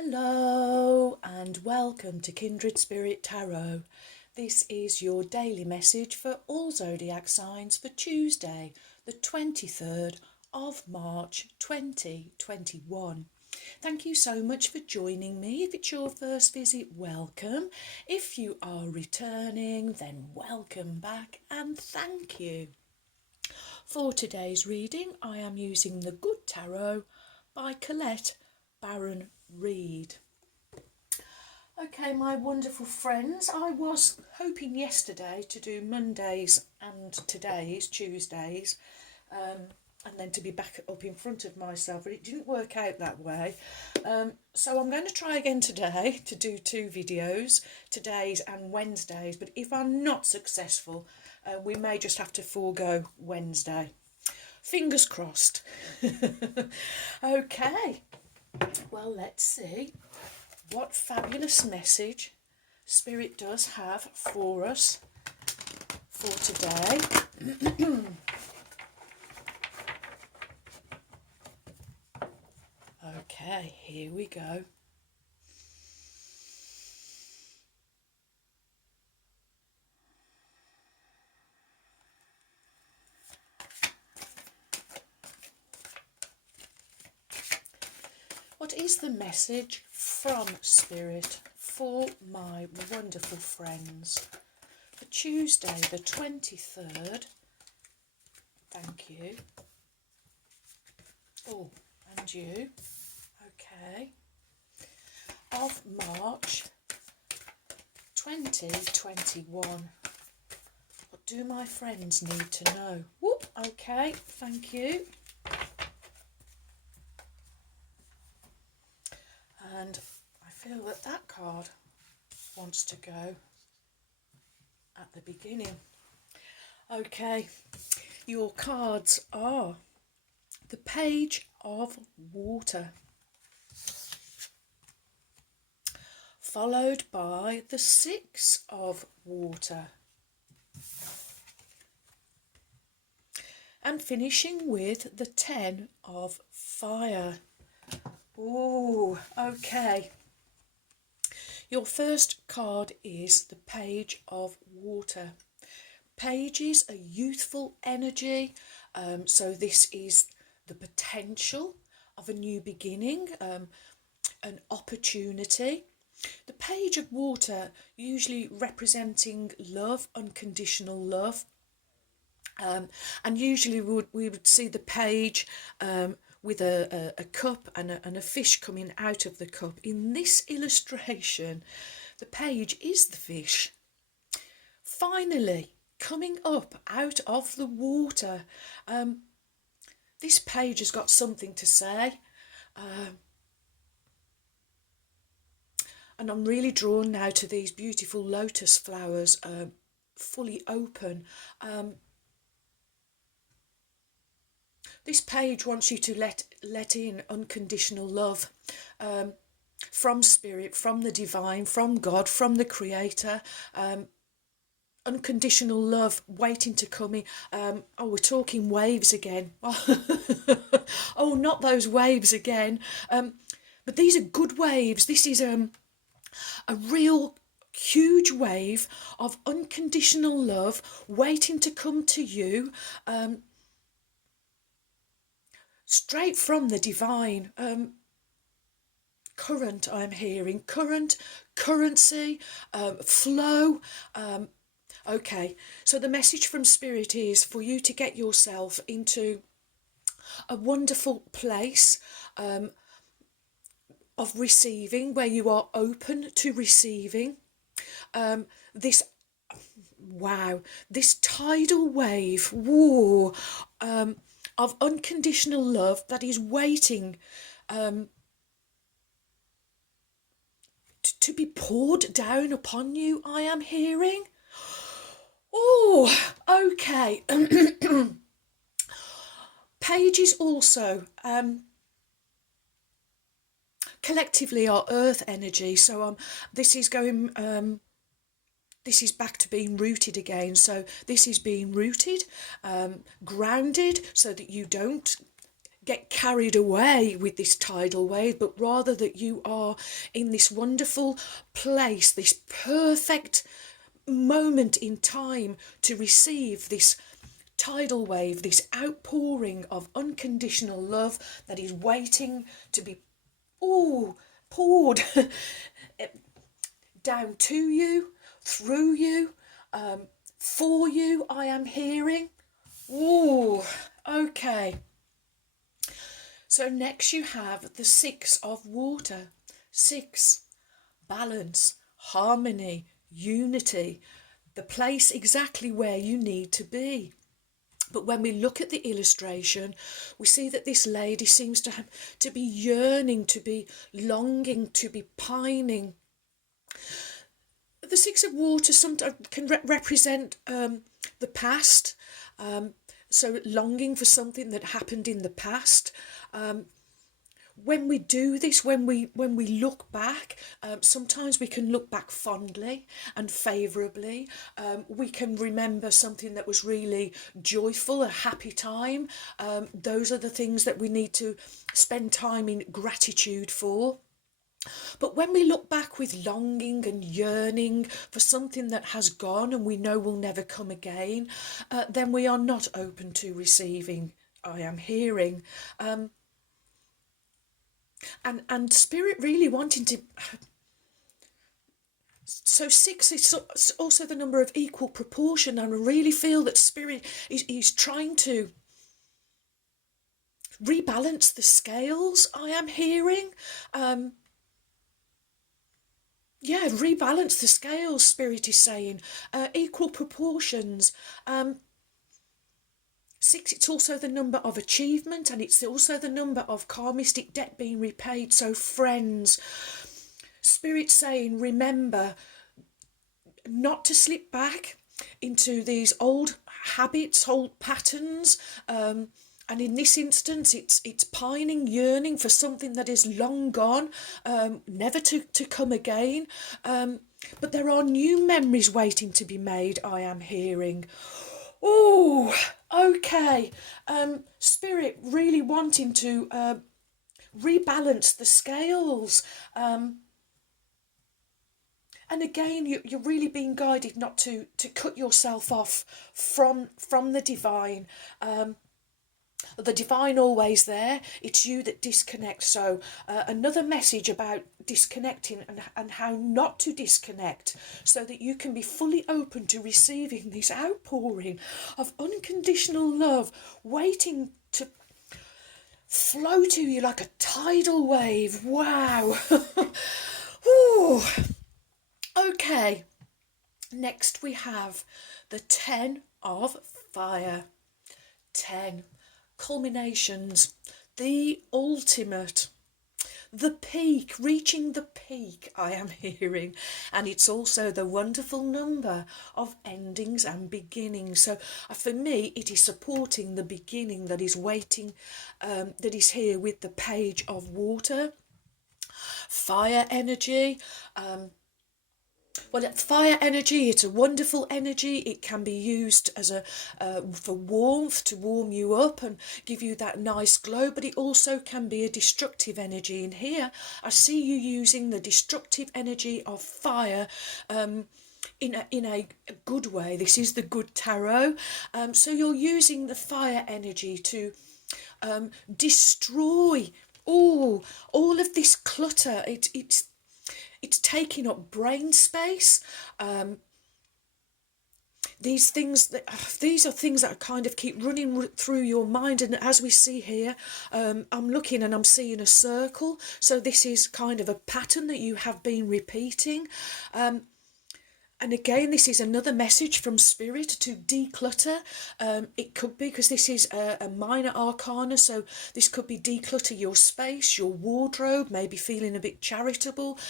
Hello and welcome to Kindred Spirit Tarot. This is your daily message for all zodiac signs for Tuesday, the 23rd of March 2021. Thank you so much for joining me. If it's your first visit, welcome. If you are returning, then welcome back and thank you. For today's reading, I am using the Good Tarot by Colette Baron Reed. Okay, my wonderful friends, I was hoping yesterday to do Mondays and today's Tuesdays, and then to be back up in front of myself, but it didn't work out that way. So I'm going to try again today to do two videos, today's and Wednesdays, but if I'm not successful, we may just have to forego Wednesday. Fingers crossed. Okay. Well, let's see what fabulous message Spirit does have for us for today. Okay, here we go. What is the message from Spirit for my wonderful friends for Tuesday the 23rd? Thank you. Oh, and you. Okay. Of March 2021. What do my friends need to know? Whoop, okay, thank you. And I feel that that card wants to go at the beginning. Okay, your cards are the Page of Water, followed by the Six of Water, and finishing with the Ten of Fire. Oh, okay. Your first card is the Page of Water. Pages are youthful energy, so this is the potential of a new beginning, an opportunity. The Page of Water usually representing love, unconditional love, and usually we would see the page with a cup and a fish coming out of the cup. In this illustration, the page is the fish. Finally, coming up out of the water. This page has got something to say. And I'm really drawn now to these beautiful lotus flowers, fully open. This page wants you to let in unconditional love from Spirit, from the Divine, from God, from the Creator. Unconditional love waiting to come in. Oh, we're talking waves again. Oh, not those waves again. But these are good waves. This is a real huge wave of unconditional love waiting to come to you. Straight from the Divine. Current, I'm hearing. Current, currency, flow. Okay, so the message from Spirit is for you to get yourself into a wonderful place of receiving, where you are open to receiving. This tidal wave, of unconditional love that is waiting to be poured down upon you, I am hearing. Oh, okay. Pages also collectively are earth energy, so this is going this is back to being rooted again. So this is being rooted, grounded, so that you don't get carried away with this tidal wave, but rather that you are in this wonderful place, this perfect moment in time to receive this tidal wave, this outpouring of unconditional love that is waiting to be poured down to you, through you, for you, I am hearing. Ooh, okay. So next you have the 6 of water. 6, balance, harmony, unity, the place exactly where you need to be. But when we look at the illustration, we see that this lady seems to be yearning, to be longing, to be pining. The 6 of water sometimes can represent the past, so longing for something that happened in the past. When we do this, when we look back, sometimes we can look back fondly and favourably. We can remember something that was really joyful, a happy time. Those are the things that we need to spend time in gratitude for. But when we look back with longing and yearning for something that has gone and we know will never come again, then we are not open to receiving, I am hearing. And Spirit really wanting to... So 6 is also the number of equal proportion, and I really feel that Spirit is trying to rebalance the scales, I am hearing. Rebalance the scales, Spirit is saying. Equal proportions. 6, it's also the number of achievement, and it's also the number of karmistic debt being repaid. So friends, Spirit saying, remember not to slip back into these old habits, old patterns. And in this instance, it's pining, yearning for something that is long gone, never to come again. But there are new memories waiting to be made, I am hearing. Oh, okay. Spirit really wanting to rebalance the scales. And again, you're really being guided not to cut yourself off from the divine. The divine always there. It's you that disconnects. So another message about disconnecting and how not to disconnect, so that you can be fully open to receiving this outpouring of unconditional love waiting to flow to you like a tidal wave. Wow. Ooh. Okay. Next we have the 10 of fire. 10. Culminations, the ultimate, the peak, reaching the peak, I am hearing. And it's also the wonderful number of endings and beginnings. So for me, it is supporting the beginning that is waiting, that is here with the page of water. Fire energy. Well, fire energy, it's a wonderful energy. It can be used as for warmth, to warm you up and give you that nice glow, but it also can be a destructive energy. And here I see you using the destructive energy of fire in a good way. This is the good tarot. So you're using the fire energy to destroy all of this clutter. It's taking up brain space. These are things that kind of keep running through your mind. And as we see here, I'm looking and I'm seeing a circle. So this is kind of a pattern that you have been repeating. And again, this is another message from Spirit to declutter. It could be, because this is a minor arcana, so this could be declutter your space, your wardrobe, maybe feeling a bit charitable,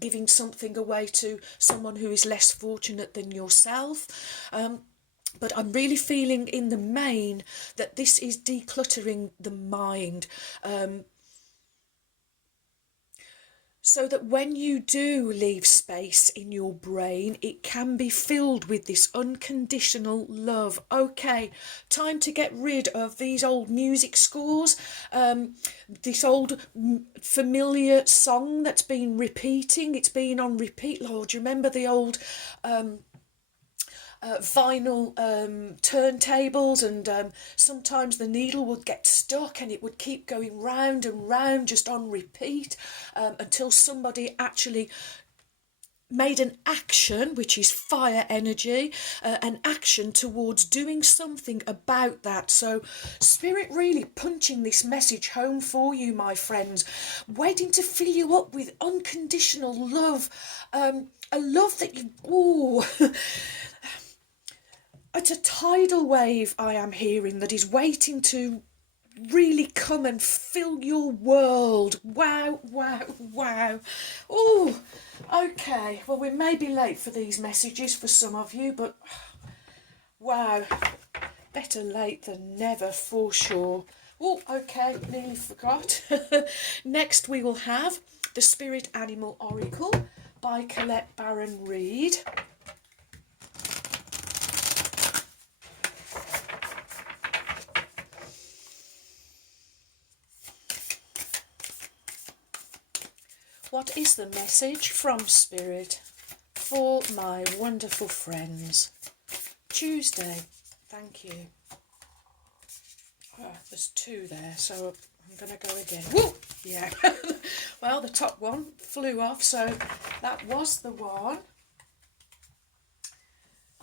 giving something away to someone who is less fortunate than yourself. But I'm really feeling in the main that this is decluttering the mind. so that when you do leave space in your brain, it can be filled with this unconditional love. Okay, time to get rid of these old music scores, this old familiar song that's been repeating. It's been on repeat. Lord, do you remember the old vinyl turntables, and sometimes the needle would get stuck and it would keep going round and round just on repeat, until somebody actually made an action, which is fire energy, an action towards doing something about that. So Spirit really punching this message home for you, my friends, waiting to fill you up with unconditional love, a love that you, ooh, it's a tidal wave I am hearing that is waiting to really come and fill your world. Wow, wow, wow. Oh, okay. Well, we may be late for these messages for some of you, but wow, better late than never for sure. Oh, okay, nearly forgot. Next we will have The Spirit Animal Oracle by Colette Baron Reid. What is the message from Spirit for my wonderful friends? Tuesday, thank you. Oh, there's two there, so I'm going to go again. Woo! Yeah. Well, the top one flew off, so that was the one.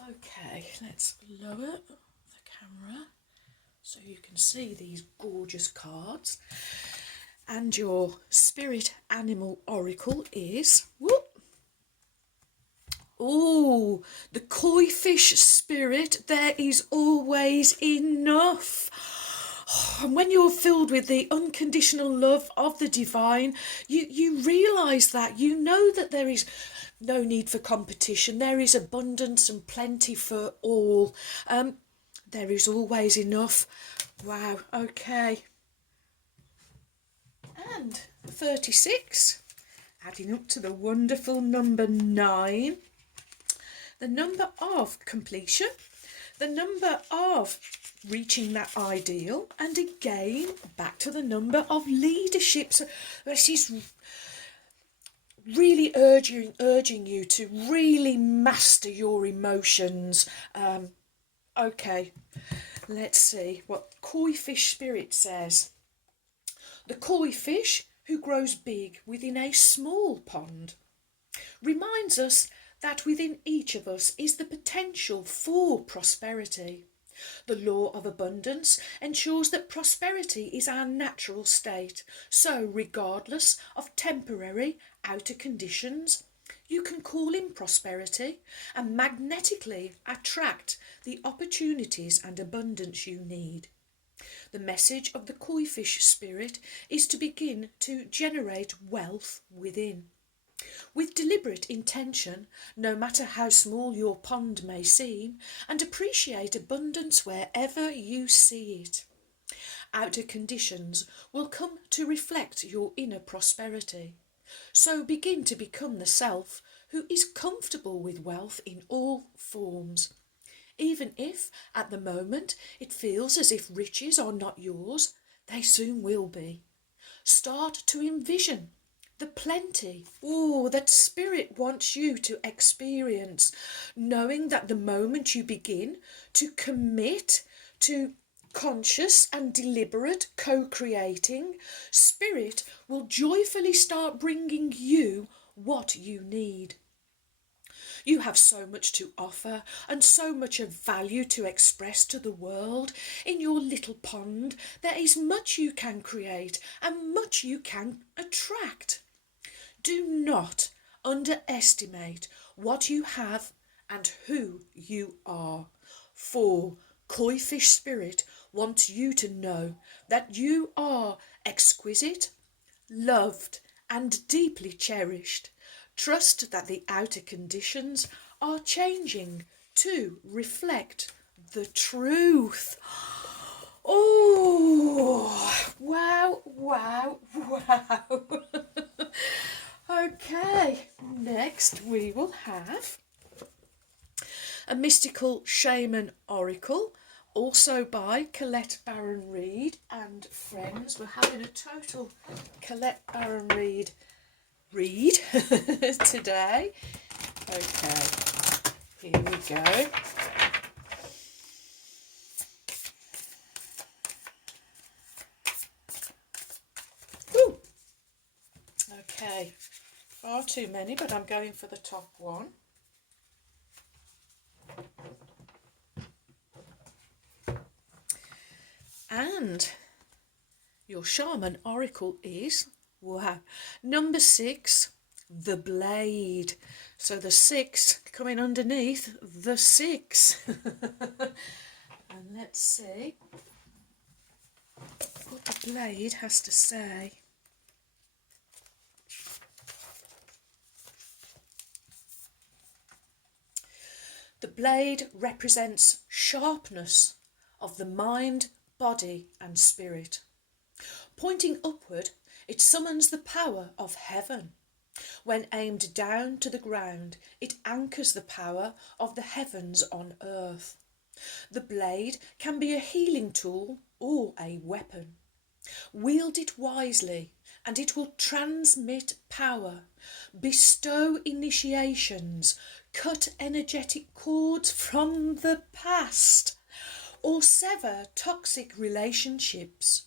Okay, let's lower the camera so you can see these gorgeous cards. And your Spirit Animal Oracle is, whoop, oh, the koi fish spirit, there is always enough. And when you're filled with the unconditional love of the divine, you realise that, you know that there is no need for competition. There is abundance and plenty for all. There is always enough. Wow, okay. And 36, adding up to the wonderful number 9, the number of completion, the number of reaching that ideal, and again back to the number of leadership. So this is really urging you to really master your emotions. Okay, let's see what Koi Fish Spirit says. The koi fish who grows big within a small pond reminds us that within each of us is the potential for prosperity. The law of abundance ensures that prosperity is our natural state, so regardless of temporary outer conditions, you can call in prosperity and magnetically attract the opportunities and abundance you need. The message of the koi fish spirit is to begin to generate wealth within. With deliberate intention, no matter how small your pond may seem, and appreciate abundance wherever you see it. Outer conditions will come to reflect your inner prosperity. So begin to become the self who is comfortable with wealth in all forms. Even if, at the moment, it feels as if riches are not yours, they soon will be. Start to envision the plenty, that Spirit wants you to experience, knowing that the moment you begin to commit to conscious and deliberate co-creating, Spirit will joyfully start bringing you what you need. You have so much to offer and so much of value to express to the world. In your little pond, there is much you can create and much you can attract. Do not underestimate what you have and who you are. For Koi Fish Spirit wants you to know that you are exquisite, loved, and deeply cherished. Trust that the outer conditions are changing to reflect the truth. Oh, wow, wow, wow. Okay, next we will have a mystical shaman oracle, also by Colette Baron Reid and friends. We're having a total Colette Baron Reid read today. Okay, here we go. Ooh. Okay, far too many, but I'm going for the top one. And your shaman oracle is, wow, number 6, the blade. So the 6 coming underneath the 6. And let's see what the blade has to say. The blade represents sharpness of the mind, body and spirit. Pointing upward, it summons the power of heaven. When aimed down to the ground, it anchors the power of the heavens on earth. The blade can be a healing tool or a weapon. Wield it wisely, and it will transmit power, bestow initiations, cut energetic cords from the past, or sever toxic relationships.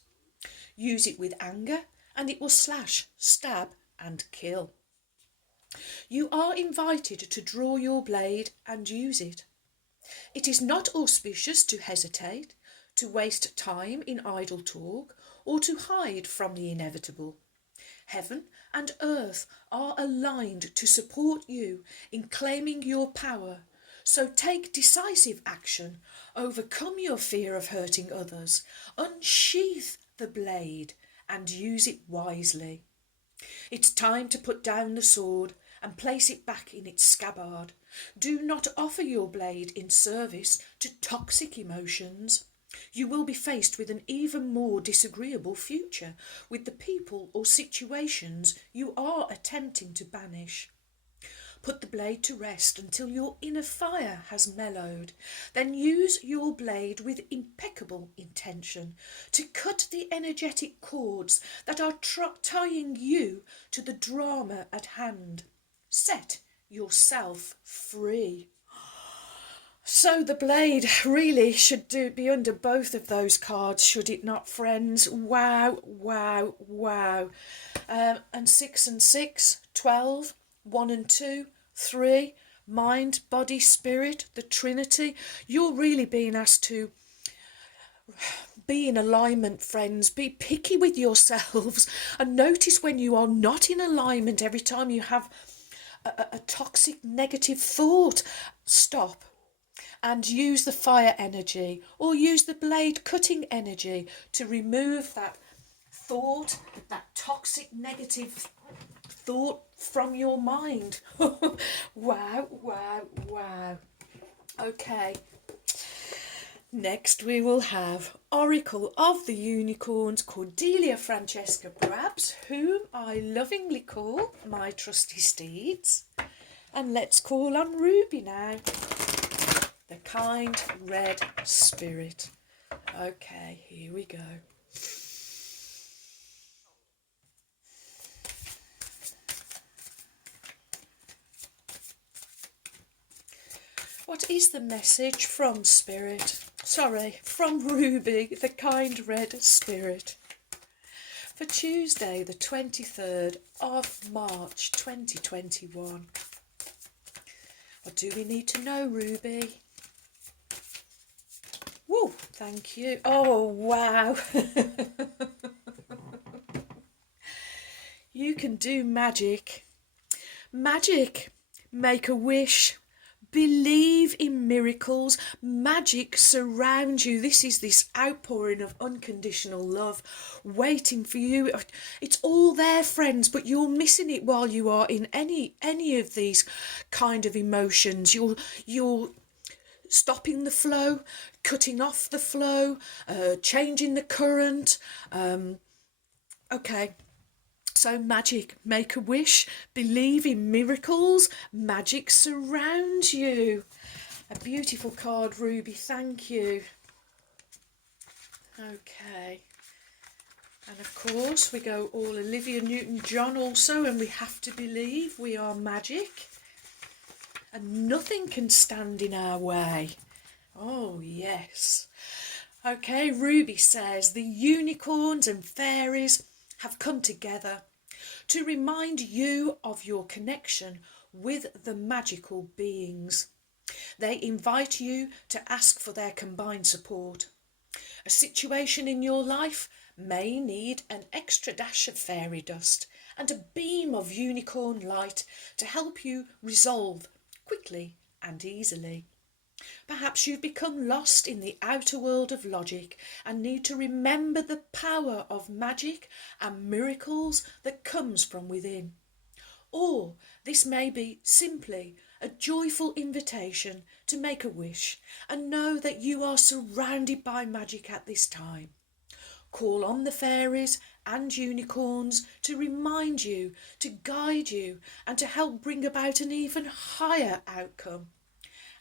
Use it with anger, and it will slash, stab, and kill. You are invited to draw your blade and use it. It is not auspicious to hesitate, to waste time in idle talk, or to hide from the inevitable. Heaven and earth are aligned to support you in claiming your power, so take decisive action, overcome your fear of hurting others, unsheath the blade and use it wisely. It's time to put down the sword and place it back in its scabbard. Do not offer your blade in service to toxic emotions. You will be faced with an even more disagreeable future with the people or situations you are attempting to banish. Put the blade to rest until your inner fire has mellowed. Then use your blade with impeccable intention to cut the energetic cords that are tying you to the drama at hand. Set yourself free. So the blade really should be under both of those cards, should it not, friends? Wow, wow, wow. And 6 and 6, 12, 1 and 2, 3, mind, body, spirit, the Trinity. You're really being asked to be in alignment, friends. Be picky with yourselves and notice when you are not in alignment. Every time you have a toxic negative thought, stop and use the fire energy or use the blade cutting energy to remove that thought, that toxic negative thought from your mind. Wow, wow, wow. Okay. Next we will have Oracle of the Unicorns, Cordelia Francesca Brabs, whom I lovingly call my trusty steeds. And let's call on Ruby now, the kind red spirit. Okay, here we go. What is the message from Spirit? Sorry, from Ruby, the kind red spirit. For Tuesday, the 23rd of March 2021. What do we need to know, Ruby? Woo, thank you. Oh, wow. You can do magic. Magic. Make a wish. Believe in miracles. Magic surrounds you. This is this outpouring of unconditional love waiting for you. It's all there, friends, but you're missing it while you are in any of these kind of emotions. You're stopping the flow, cutting off the flow, changing the current. Okay. So magic, make a wish, believe in miracles, magic surrounds you. A beautiful card, Ruby, thank you. Okay. And of course we go all Olivia Newton-John also, and we have to believe we are magic. And nothing can stand in our way. Oh yes. Okay, Ruby says the unicorns and fairies have come together to remind you of your connection with the magical beings. They invite you to ask for their combined support. A situation in your life may need an extra dash of fairy dust and a beam of unicorn light to help you resolve quickly and easily. Perhaps you've become lost in the outer world of logic and need to remember the power of magic and miracles that comes from within. Or this may be simply a joyful invitation to make a wish and know that you are surrounded by magic at this time. Call on the fairies and unicorns to remind you, to guide you, and to help bring about an even higher outcome.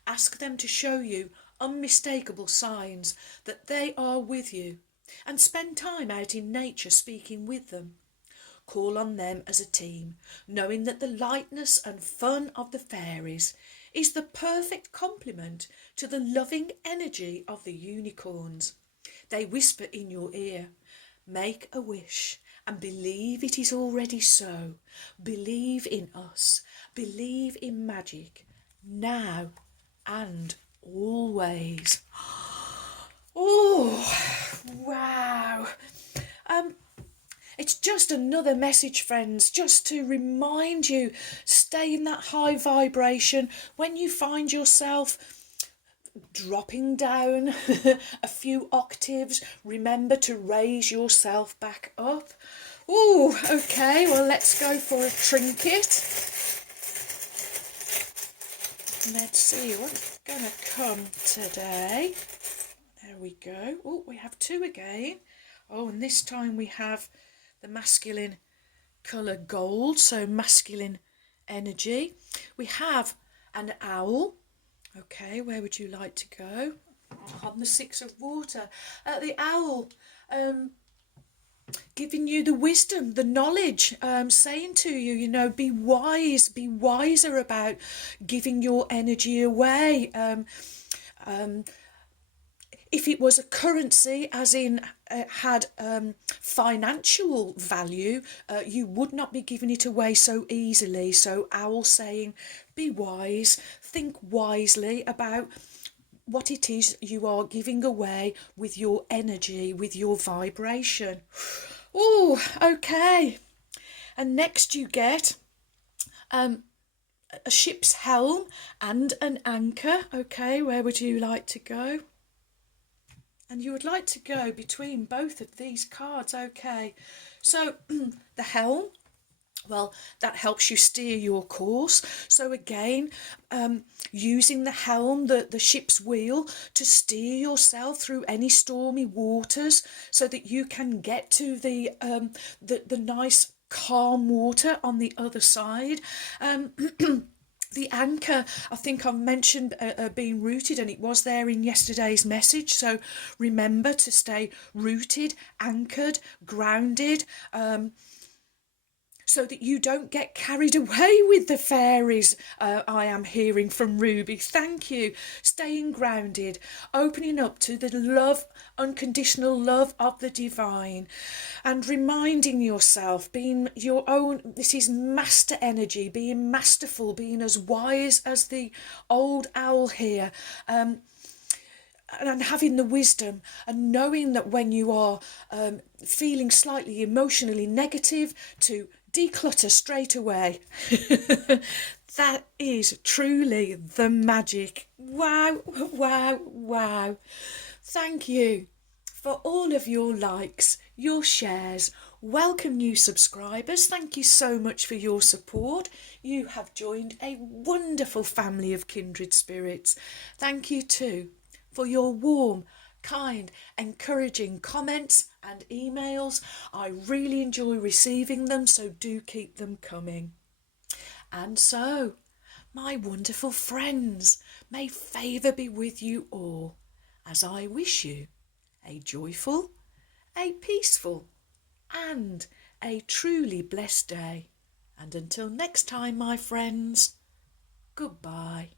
Ask them to show you unmistakable signs that they are with you, and spend time out in nature speaking with them. Call on them as a team, knowing that the lightness and fun of the fairies is the perfect complement to the loving energy of the unicorns. They whisper in your ear, make a wish and believe it is already so. Believe in us, believe in magic, now and always. Oh, wow. It's just another message, friends, just to remind you, stay in that high vibration. When you find yourself dropping down a few octaves, remember to raise yourself back up. Oh, okay, well, let's go for a trinket. Let's see what's going to come today. There we go. Oh, we have two again. Oh, and this time we have the masculine colour gold, so masculine energy. We have an owl. Okay, where would you like to go? On the Six of Water. The owl giving you the wisdom, the knowledge, saying to you, you know, be wise, be wiser about giving your energy away. If it was a currency, as in had financial value, you would not be giving it away so easily. So owl saying, be wise, think wisely about what it is you are giving away with your energy, with your vibration. Oh, okay. And next you get a ship's helm and an anchor. Okay, where would you like to go? And you would like to go between both of these cards. Okay, so the helm, well, that helps you steer your course. So again, using the helm, the ship's wheel, to steer yourself through any stormy waters so that you can get to the nice calm water on the other side. The anchor, I think I've mentioned being rooted, and it was there in yesterday's message. So remember to stay rooted, anchored, grounded, so that you don't get carried away with the fairies. I am hearing from Ruby. Thank you. Staying grounded, opening up to the love, unconditional love of the divine, and reminding yourself, being your own, this is master energy, being masterful, being as wise as the old owl here. And having the wisdom and knowing that when you are feeling slightly emotionally negative, to declutter straight away. That is truly the magic. Wow, wow, wow. Thank you for all of your likes, your shares. Welcome new subscribers. Thank you so much for your support. You have joined a wonderful family of kindred spirits. Thank you too for your warm, kind, encouraging comments and emails. I really enjoy receiving them, so do keep them coming. And so, my wonderful friends, may favour be with you all, as I wish you a joyful, a peaceful, and a truly blessed day. And until next time, my friends, goodbye.